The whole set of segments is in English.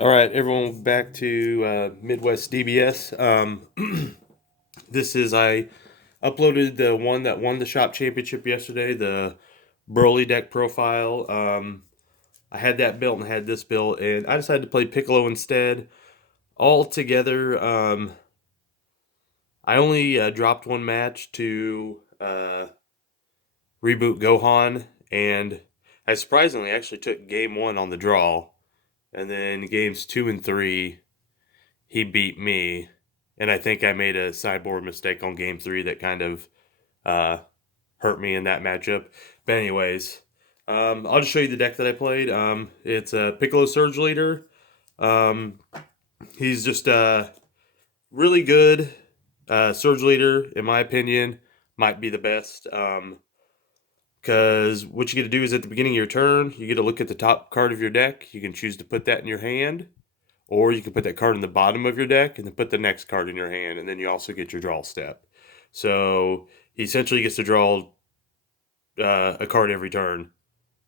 All right, everyone, back to Midwest DBS. I uploaded the one that won the shop championship yesterday, the Broly deck profile. I had that built and had this built, and I decided to play Piccolo instead. All together, I only dropped one match to reboot Gohan, and I surprisingly actually took game one on the draw, and then games two and three he beat me, and I think I made a sideboard mistake on game three that kind of uh, hurt me in that matchup. But anyways, I'll just show you the deck that I played. It's a Piccolo Surge Leader. Um, he's just a really good Surge Leader, in my opinion. Might be the best. Because what you get to do is at the beginning of your turn, you get to look at the top card of your deck. You can choose to put that in your hand. Or you can put that card in the bottom of your deck and then put the next card in your hand, and then you also get your draw step. So he essentially gets to draw a card every turn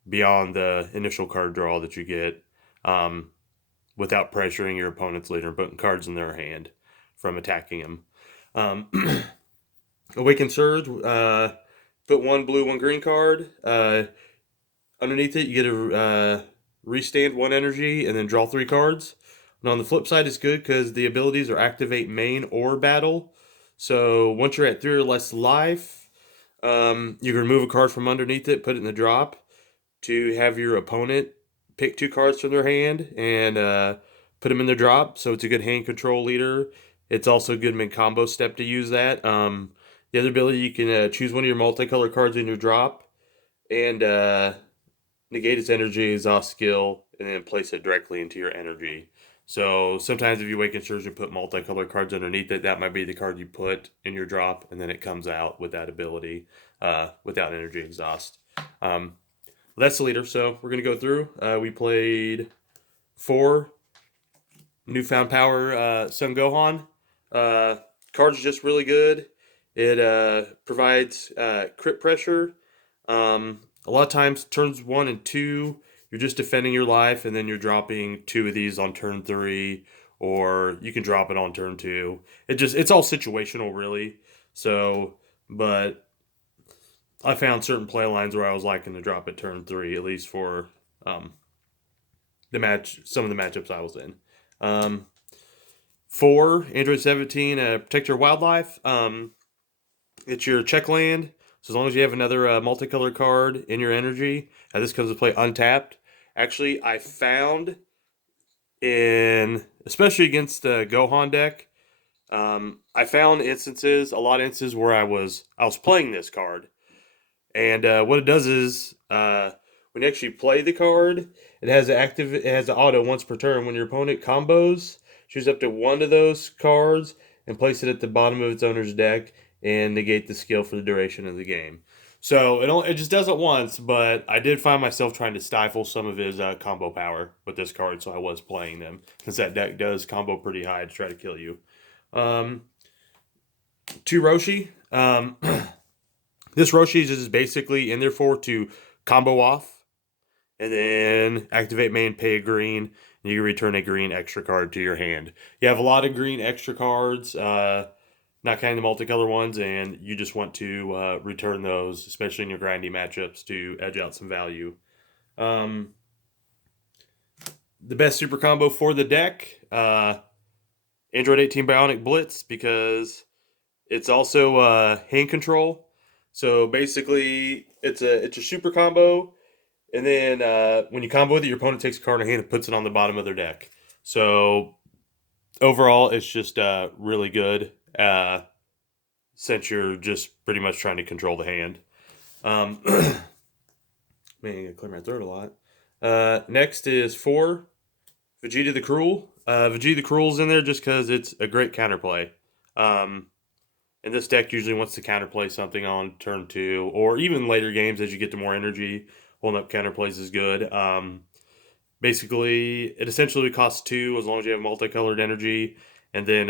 beyond the initial card draw that you get um, without pressuring your opponent's leader and putting cards in their hand from attacking him. Um, Awaken Surge, put one blue, one green card. Underneath it, you get to restand one energy and then draw three cards. And on the flip side, it's good because the abilities are activate main or battle. So once you're at three or less life, you can remove a card from underneath it, put it in the drop to have your opponent pick two cards from their hand and put them in the drop. So it's a good hand control leader. It's also a good mid combo step to use that. The other ability, you can choose one of your multicolor cards in your drop and negate its energy, exhaust skill, and then place it directly into your energy. So sometimes if you awaken surge and put multicolored cards underneath it, that might be the card you put in your drop, and then it comes out with that ability without energy exhaust. Well, that's the leader. So we're gonna go through. We played four newfound power Sun Gohan. Uh, Cards are just really good. It provides crit pressure. A lot of times, turns one and two, you're just defending your life, and then you're dropping two of these on turn three, or you can drop it on turn two. It's all situational, really. So, but I found certain play lines where I was liking to drop at turn three, at least for um, some of the matchups I was in. Um, Four, Android 17, protect your wildlife. It's your check land. So as long as you have another multicolored card in your energy, this comes to play untapped. Actually, I found especially against the Gohan deck, I found a lot of instances where I was playing this card, and what it does is when you actually play the card, it has an auto once per turn. When your opponent combos, choose up to one of those cards and place it at the bottom of its owner's deck and negate the skill for the duration of the game. So it just does it once, but I did find myself trying to stifle some of his combo power with this card, so I was playing them since that deck does combo pretty high to try to kill you. Um, Two Roshi. This Roshi is just basically in there for to combo off and then activate main, pay a green, and you can return a green extra card to your hand. You have a lot of green extra cards, not kind of the multicolor ones, and you just want to return those, especially in your grindy matchups, to edge out some value. Um, the best super combo for the deck, Android 18 Bionic Blitz, because it's also hand control. So basically, it's a super combo, and then when you combo with it, your opponent takes a card in hand and puts it on the bottom of their deck. So overall, it's just really good since you're just pretty much trying to control the hand. Man, I gotta clear my throat a lot. Next is four, Vegeta the Cruel. Vegeta the Cruel's in there just because it's a great counterplay. Um, and this deck usually wants to counterplay something on turn two, or even later games as you get to more energy. Holding up counterplays is good. Basically, it essentially costs two as long as you have multicolored energy, and then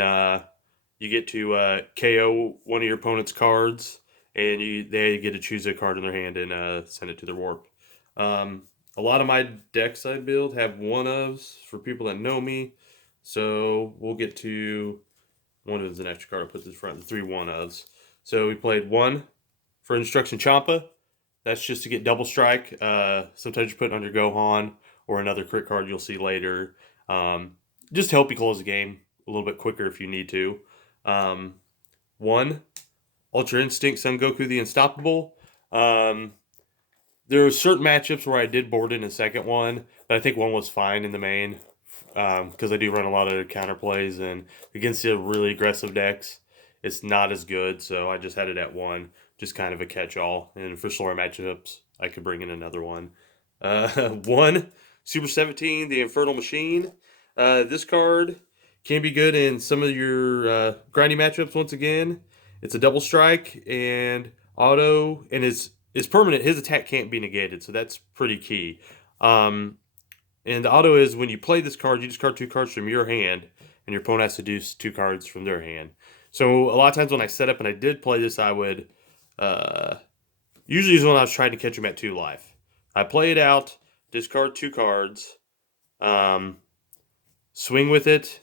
you get to KO one of your opponent's cards, and they get to choose a card in their hand and send it to their warp. A lot of my decks I build have one-ofs for people that know me. So we'll get to one of the next card. I'll put this front, the three one-ofs. So we played one for Instruction Champa. That's just to get double strike. Sometimes you put it under Gohan or another crit card you'll see later. Just to help you close the game a little bit quicker if you need to. One, Ultra Instinct Son Goku the Unstoppable. There were certain matchups where I did board in a second one, but I think one was fine in the main because I do run a lot of counter plays, and against the really aggressive decks, it's not as good. So I just had it at one, just kind of a catch-all. And for slower matchups, I could bring in another one. One, Super 17, the Infernal Machine. This card can be good in some of your grindy matchups once again. It's a double strike and auto, and it's permanent. His attack can't be negated, so that's pretty key. And the auto is when you play this card, you discard two cards from your hand, and your opponent has to do two cards from their hand. So a lot of times when I set up and I did play this, I would usually is when I was trying to catch him at 2 life. I play it out, discard 2 cards, swing with it,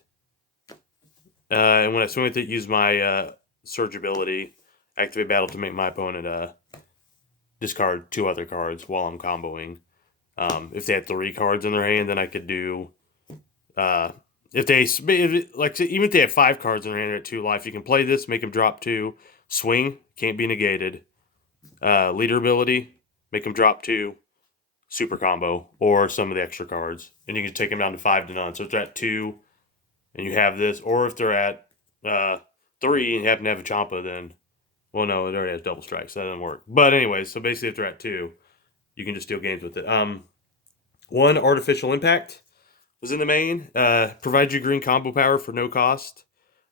and when I swing with it, use my surge ability, activate battle to make my opponent discard 2 other cards while I'm comboing. If they had 3 cards in their hand, then I could do. If they like even if they have 5 cards in their hand at 2 life, you can play this, make them drop 2. Swing can't be negated. Leader ability, make them drop 2. Super combo or some of the extra cards, and you can take them down to 5 to none. So if they're at 2, and you have this, or if they're at 3 and you happen to have a Champa, then well, no, it already has double strikes, so that doesn't work. But anyway, so basically, if they're at 2, you can just steal games with it. One, Artificial Impact was in the main. Provides you green combo power for no cost,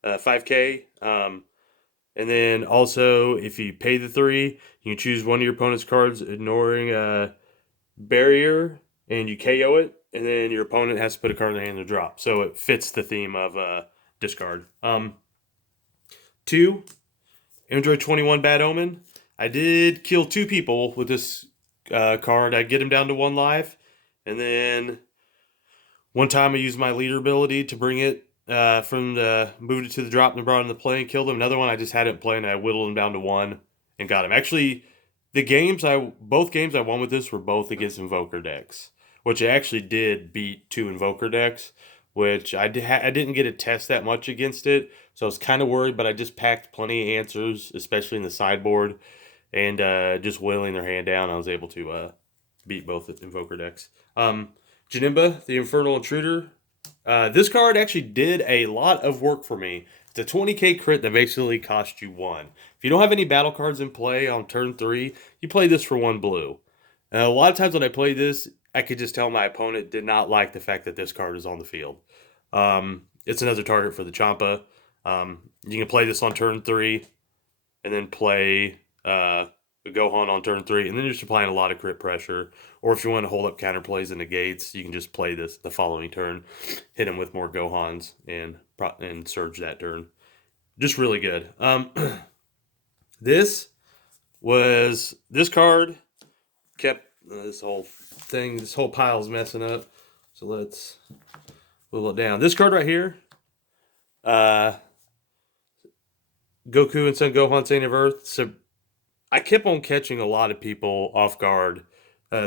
5K. And then also, if you pay the 3, you can choose one of your opponent's cards, ignoring a barrier, and you KO it. And then your opponent has to put a card in their hand to drop. So it fits the theme of discard. 2, Android 21 Bad Omen. I did kill 2 people with this card. I get him down to 1 life. And then one time I used my leader ability to bring it moved it to the drop and brought it in the play and killed him. Another one I just had it play and I whittled him down to 1 and got him. Actually, both games I won with this were both against Invoker decks, which I actually did beat 2 Invoker decks, which I didn't get to test that much against it, so I was kind of worried, but I just packed plenty of answers, especially in the sideboard, and just whittling their hand down, I was able to beat both Invoker decks. Janimba, the Infernal Intruder. This card actually did a lot of work for me. It's a 20k crit that basically cost you 1. If you don't have any battle cards in play on turn 3, you play this for 1 blue. A lot of times when I play this, I could just tell my opponent did not like the fact that this card is on the field. It's another target for the Champa. You can play this on turn 3, and then play Gohan on turn 3, and then you're just applying a lot of crit pressure. Or if you want to hold up counterplays and negates, you can just play this the following turn, hit him with more Gohans, and surge that turn. Just really good. This card kept this whole pile's messing up. So let's whittle it down. This card right here, Goku and Son Gohan Saint of Earth. So I kept on catching a lot of people off guard,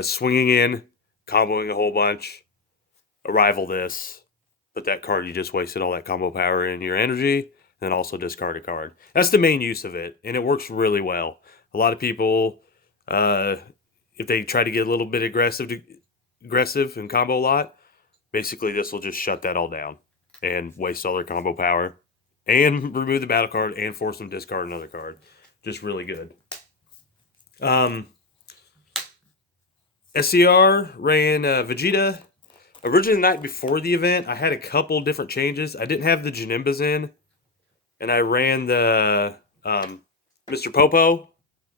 swinging in, comboing a whole bunch, arrival this, put that card, you just wasted all that combo power in your energy, and then also discard a card. That's the main use of it, and it works really well. A lot of people, if they try to get a little bit aggressive and combo a lot, basically this will just shut that all down and waste all their combo power and remove the battle card and force them to discard another card. Just really good. SCR ran Vegeta. Originally, the night before the event, I had a couple different changes. I didn't have the Janimbas in, and I ran the Mr. Popo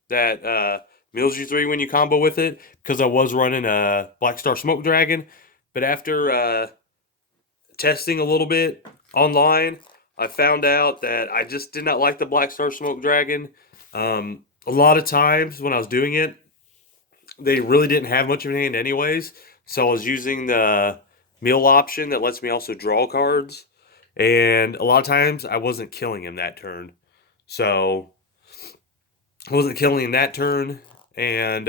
that mills you 3 when you combo with it, because I was running a Black Star Smoke Dragon. But after testing a little bit online, I found out that I just did not like the Black Star Smoke Dragon. A lot of times when I was doing it, they really didn't have much of an hand anyways. So I was using the meal option that lets me also draw cards. And a lot of times I wasn't killing him that turn. So I wasn't killing him that turn. And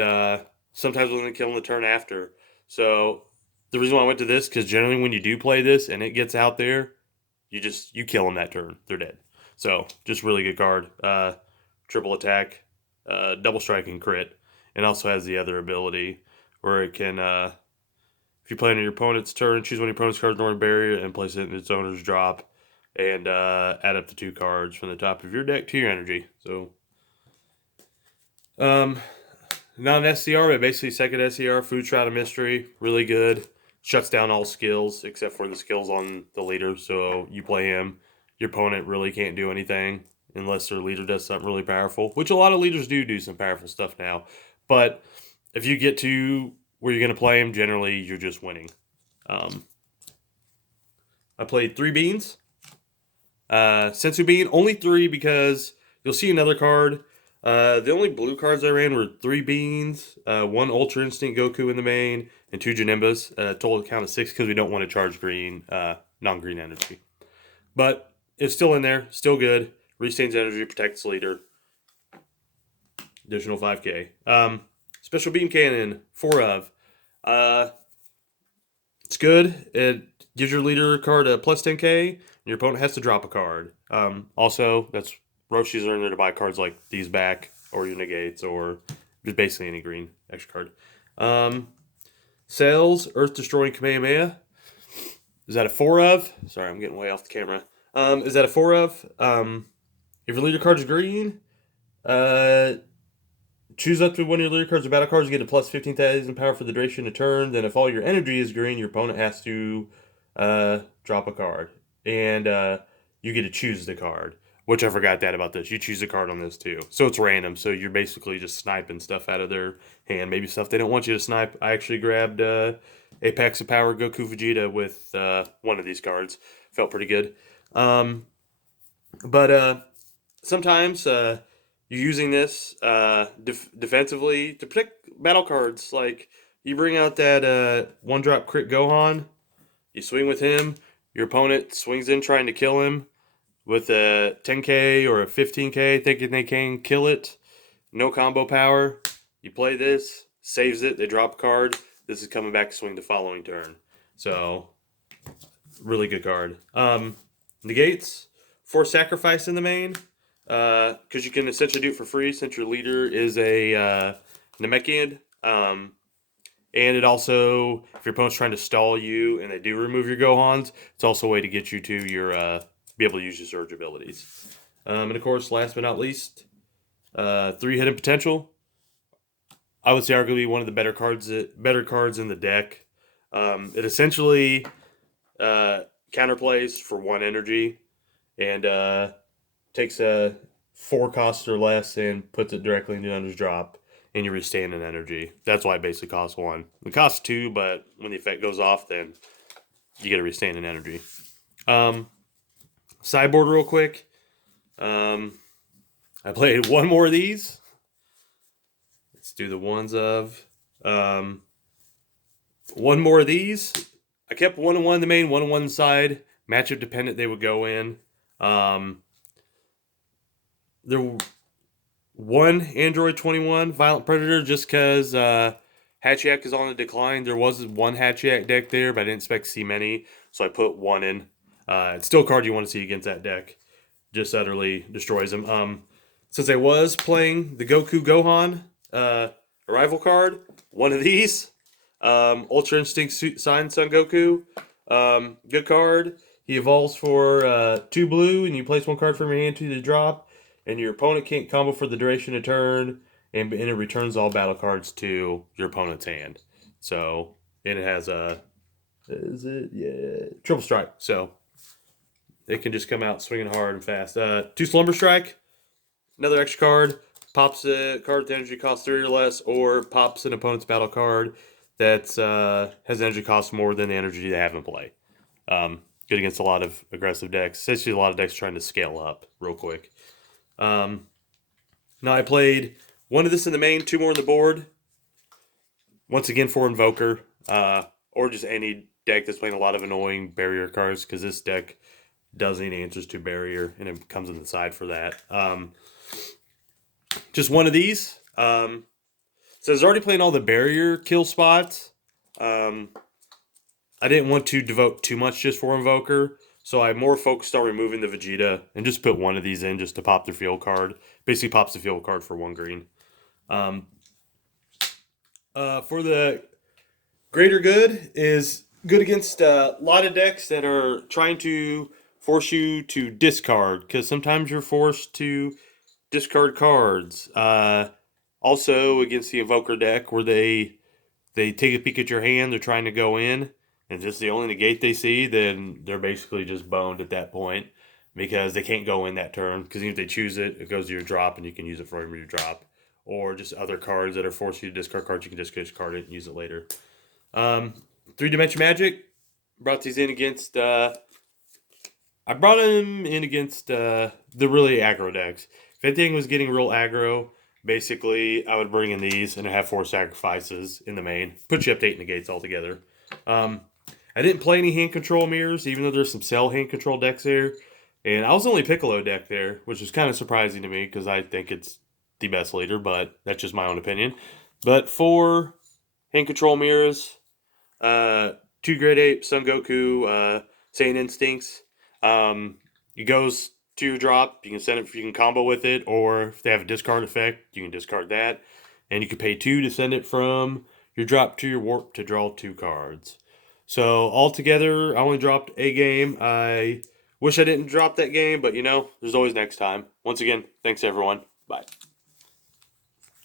sometimes I wasn't killing the turn after. So the reason why I went to this, because generally when you do play this and it gets out there, you kill them that turn. They're dead. So just really good card. Triple attack, double strike and crit, and also has the other ability where it can, if you play on your opponent's turn, choose one of your opponent's cards, ignore a barrier, and place it in its owner's drop, and add up to 2 cards from the top of your deck to your energy. So, um, not an SCR, but basically second SCR, Food Shroud of Mystery, really good. Shuts down all skills except for the skills on the leader. So you play him, your opponent really can't do anything unless their leader does something really powerful, which a lot of leaders do some powerful stuff now. But if you get to where you're going to play him, generally you're just winning. I played 3 beans. Sensu bean, only 3 because you'll see another card. The only blue cards I ran were 3 beans, 1 Ultra Instinct Goku in the main, and 2 Janimbas. Total count of 6 because we don't want to charge green, non-green energy. But it's still in there, still good. Restains energy, protects leader. Additional 5k. Special beam cannon, 4 of. It's good. It gives your leader card a plus 10k, and your opponent has to drop a card. Also, that's Roshi's are in there to buy cards like these back, or your negates, or just basically any green extra card. Sails, Earth Destroying Kamehameha. Is that a 4 of? Sorry, I'm getting way off the camera. Is that a 4 of? If your leader card is green, choose up to one of your leader cards or battle cards. You get a plus 15,000 power for the duration of turn. Then, if all your energy is green, your opponent has to drop a card, and you get to choose the card. Which I forgot that about this. You choose a card on this too, so it's random. So you're basically just sniping stuff out of their hand. Maybe stuff they don't want you to snipe. I actually grabbed Apex of Power Goku Vegeta with one of these cards. Felt pretty good. But sometimes you're using this defensively to protect battle cards. Like you bring out that 1-drop crit Gohan, you swing with him, your opponent swings in trying to kill him with a 10k or a 15k, thinking they can kill it. No combo power. You play this, saves it, they drop a card. This is coming back to swing the following turn. So, really good card. Negates, force sacrifice in the main. Because you can essentially do it for free since your leader is a Namekian. And it also, if your opponent's trying to stall you and they do remove your Gohans, it's also a way to get you to your be able to use your surge abilities. And of course, last but not least, 3 hidden potential. I would say arguably one of the better cards in the deck. It essentially counterplays for 1 energy and takes a 4 cost or less and puts it directly into Under's drop, and you restand an energy. That's why it basically costs 1. It costs 2, but when the effect goes off, then you get a restand an energy. Sideboard real quick. I played 1 more of these. Let's do the ones of 1 more of these. I kept 1 and 1 in the main, 1 and 1 inside. Matchup dependent, they would go in. There 1 Android 21 Violent Predator just because Hatchiyak is on the decline. There was 1 Hatchiyak deck there, but I didn't expect to see many, so I put 1 in. It's still a card you want to see against that deck. Just utterly destroys them. Since I was playing the Goku Gohan Arrival card, 1 of these. Ultra Instinct Sign Son Goku. Good card. He evolves for 2 blue, and you place 1 card from your hand to the drop, and your opponent can't combo for the duration of turn, and it returns all battle cards to your opponent's hand. So, and it has a, triple strike. So, it can just come out swinging hard and fast. 2 Slumber Strike, another extra card. Pops a card with energy cost 3 or less, or pops an opponent's battle card that has energy cost more than the energy they have in play. Good against a lot of aggressive decks, especially a lot of decks trying to scale up real quick. Now I played 1 of this in the main, 2 more on the board. Once again, for Invoker, or just any deck that's playing a lot of annoying barrier cards, because this deck does need answers to barrier, and it comes on the side for that. Just one of these. So it's already playing all the barrier kill spots. I didn't want to devote too much just for Invoker, so I more focused on removing the Vegeta and just put one of these in just to pop the field card. Basically pops the field card for 1 green. Um, for the greater good is good against a lot of decks that are trying to force you to discard, because sometimes you're forced to discard cards. Also against the Invoker deck where they take a peek at your hand, they're trying to go in, and just the only negate they see, then they're basically just boned at that point because they can't go in that turn. Because even if they choose it, it goes to your drop and you can use it for your drop. Or just other cards that are forcing you to discard cards, you can just discard it and use it later. 3-Dimension Magic, brought these in against. I brought them in against the really aggro decks. If anything was getting real aggro, basically I would bring in these and have 4 sacrifices in the main. Put you up to 8 negates altogether. I didn't play any hand control mirrors, even though there's some cell hand control decks there. And I was only Piccolo deck there, which is kind of surprising to me because I think it's the best leader, but that's just my own opinion. But for hand control mirrors, 2 Great Ape, Son Goku, Saiyan Instincts. It goes to your drop. You can send it. You can combo with it, or if they have a discard effect, you can discard that, and you can pay 2 to send it from your drop to your warp to draw 2 cards. So altogether, I only dropped a game. I wish I didn't drop that game, but there's always next time. Once again, thanks everyone. Bye.